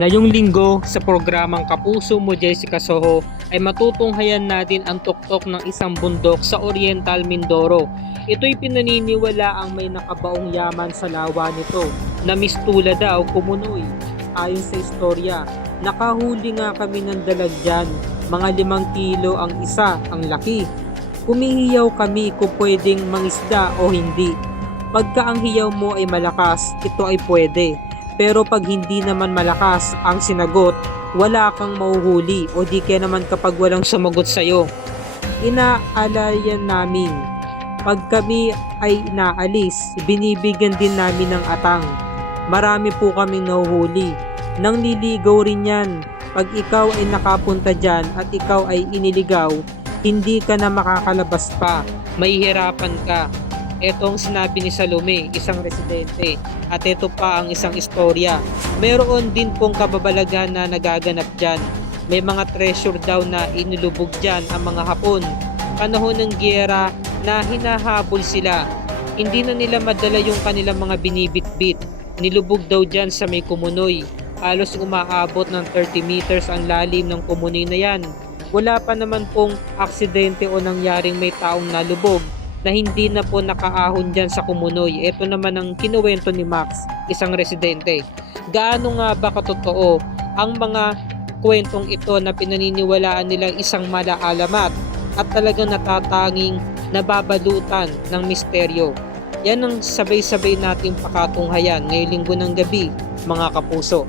Ngayong linggo sa programang Kapuso Mo Jessica Soho ay matutunghayan natin ang tuktok ng isang bundok sa Oriental Mindoro. Ito'y pinaniniwala ang may nakabaong yaman sa lawa nito na mistula daw kumunoy. Ayon sa istorya, nakahuli nga kami ng dalag dyan, mga 5 kilo ang isa, ang laki. Kumihiyaw kami kung pwedeng mangisda o hindi. Pagka ang hiyaw mo ay malakas, ito ay pwede. Pero pag hindi naman malakas ang sinagot, wala kang mahuhuli o di kaya naman kapag walang sumagot sa'yo. Inaalayan namin. Pag kami ay inaalis, binibigyan din namin ng atang. Marami po kaming nahuhuli. Nang liligaw rin yan. Pag ikaw ay nakapunta dyan at ikaw ay iniligaw, hindi ka na makakalabas pa. Mahihirapan ka. Ito ang sinabi ni Salome, isang residente. At ito pa ang isang istorya. Meron din pong kababalaghan na nagaganap dyan. May mga treasure daw na inilubog dyan ang mga Hapon. Panahon ng giyera na hinahabol sila. Hindi na nila madala yung kanilang mga binibitbit. Nilubog daw dyan sa may Kumunoy. Halos umaabot ng 30 meters ang lalim ng Kumunoy na yan. Wala pa naman pong aksidente o nangyaring may taong nalubog na hindi na po nakaahon dyan sa Kumunoy. Ito naman ang kinuwento ni Max, isang residente. Gaano nga ba katotoo ang mga kwentong ito na pinaniniwalaan nilang isang malaalamat at talagang natatanging nababalutan ng misteryo? Yan ang sabay-sabay nating pakatunghayan ngayong linggo ng gabi, mga kapuso.